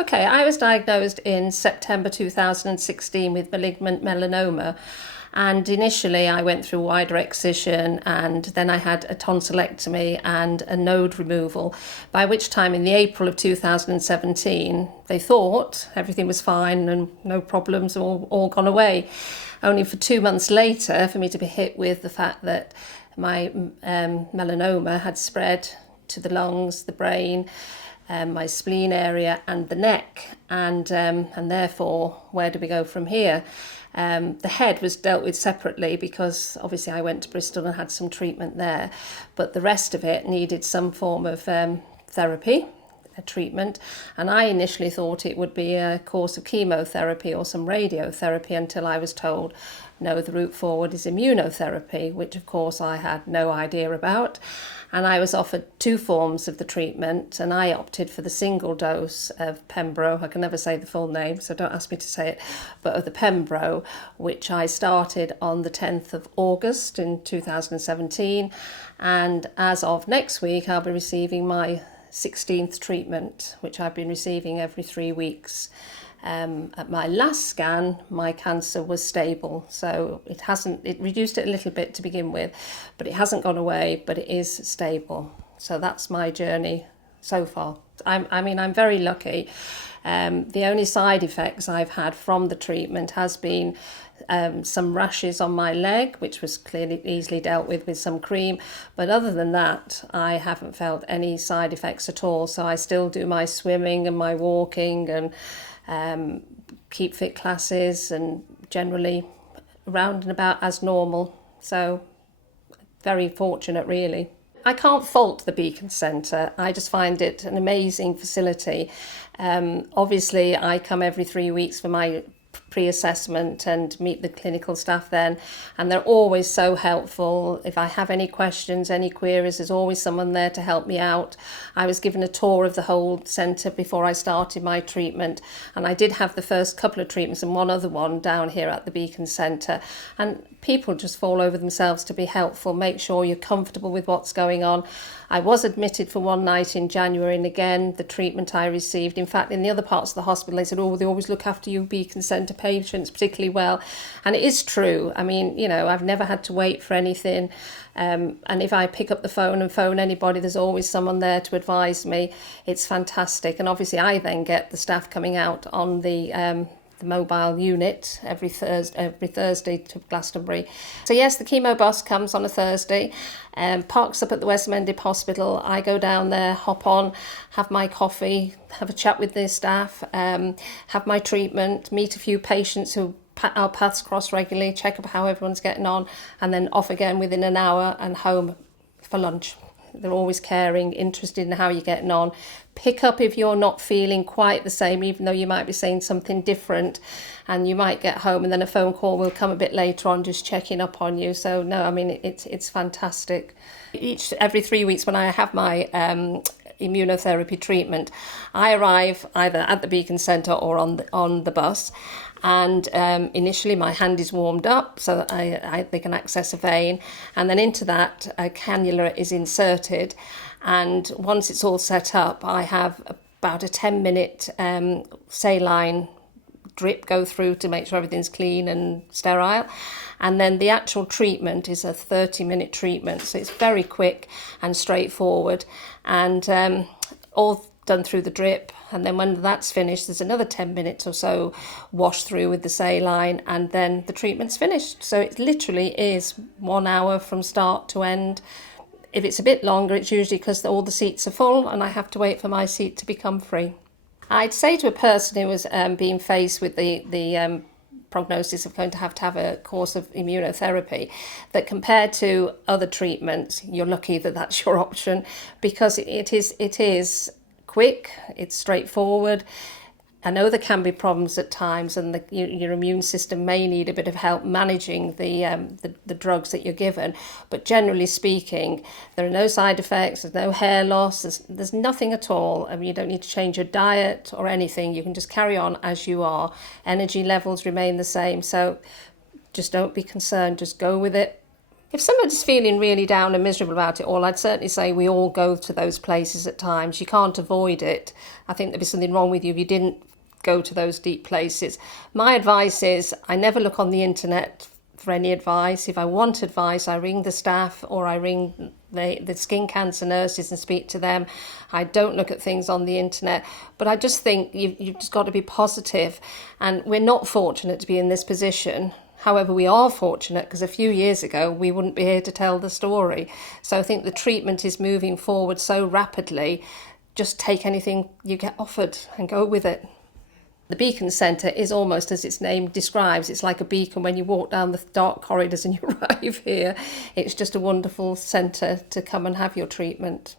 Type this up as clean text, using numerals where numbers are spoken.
Okay, I was diagnosed in September 2016 with malignant melanoma. And initially, I went through wider excision, and then I had a tonsillectomy and a node removal. By which time, in the April of 2017, they thought everything was fine and no problems, all gone away. Only for 2 months later, for me to be hit with the fact that my melanoma had spread to the lungs, the brain, my spleen area and the neck, and therefore where do we go from here? The head was dealt with separately because obviously I went to Bristol and had some treatment there, but the rest of it needed some form of therapy, a treatment, and I initially thought it would be a course of chemotherapy or some radiotherapy until I was told no, the route forward is immunotherapy, which of course I had no idea about. And I was offered two forms of the treatment, and I opted for the single dose of Pembro. I can never say the full name, so don't ask me to say it, but of the Pembro, which I started on the 10th of August in 2017. And as of next week, I'll be receiving my 16th treatment, which I've been receiving every 3 weeks. At my last scan, my cancer was stable, so it reduced it a little bit to begin with, but it hasn't gone away, but it is stable. So that's my journey so far. I'm very lucky. The only side effects I've had from the treatment has been some rashes on my leg, which was clearly easily dealt with some cream. But other than that, I haven't felt any side effects at all. So I still do my swimming and my walking and keep fit classes and generally round and about as normal. So very fortunate, really. I can't fault the Beacon Centre. I just find it an amazing facility. Obviously, I come every 3 weeks for my pre-assessment and meet the clinical staff then, and they're always so helpful. If I have any questions, any queries, there's always someone there to help me out. I was given a tour of the whole centre before I started my treatment, and I did have the first couple of treatments and one other one down here at the Beacon Centre, and people just fall over themselves to be helpful, make sure you're comfortable with what's going on. I was admitted for one night in January, and again, the treatment I received, in fact, in the other parts of the hospital, they said, oh, they always look after you Beacon Centre patients particularly well. And it is true. I mean, I've never had to wait for anything. And if I pick up the phone and phone anybody, there's always someone there to advise me. It's fantastic. And obviously, I then get the staff coming out on the mobile unit every Thursday to Glastonbury. So yes, the chemo bus comes on a Thursday, parks up at the West Mendip Hospital. I go down there, hop on, have my coffee, have a chat with the staff, have my treatment, meet a few patients who our paths cross regularly, check up how everyone's getting on, and then off again within an hour and home for lunch. They're always caring, interested in how you're getting on. Pick up if you're not feeling quite the same, even though you might be saying something different, and you might get home and then a phone call will come a bit later on just checking up on you. So no, I mean, it's fantastic. Every 3 weeks when I have my immunotherapy treatment, I arrive either at the Beacon Centre or on the bus. And initially my hand is warmed up so that they can access a vein, and then into that a cannula is inserted, and once it's all set up I have about a 10-minute saline drip go through to make sure everything's clean and sterile, and then the actual treatment is a 30-minute treatment, so it's very quick and straightforward, and all done through the drip. And then when that's finished, there's another 10 minutes or so wash through with the saline, and then the treatment's finished. So it literally is 1 hour from start to end. If it's a bit longer, it's usually because all the seats are full and I have to wait for my seat to become free. I'd say to a person who was being faced with the prognosis of going to have a course of immunotherapy, that compared to other treatments, you're lucky that that's your option, because it is quick, it's straightforward. I know there can be problems at times, and your immune system may need a bit of help managing the drugs that you're given. But generally speaking, there are no side effects. There's no hair loss. There's nothing at all. I mean, you don't need to change your diet or anything. You can just carry on as you are. Energy levels remain the same. So just don't be concerned. Just go with it. If somebody's feeling really down and miserable about it all, I'd certainly say we all go to those places at times. You can't avoid it. I think there'd be something wrong with you if you didn't go to those deep places. My advice is I never look on the internet for any advice. If I want advice, I ring the staff or I ring the skin cancer nurses and speak to them. I don't look at things on the internet, but I just think you've just got to be positive. And we're not fortunate to be in this position. However, we are fortunate because a few years ago we wouldn't be here to tell the story. So I think the treatment is moving forward so rapidly. Just take anything you get offered and go with it. The Beacon Centre is almost as its name describes. It's like a beacon when you walk down the dark corridors and you arrive here. It's just a wonderful centre to come and have your treatment.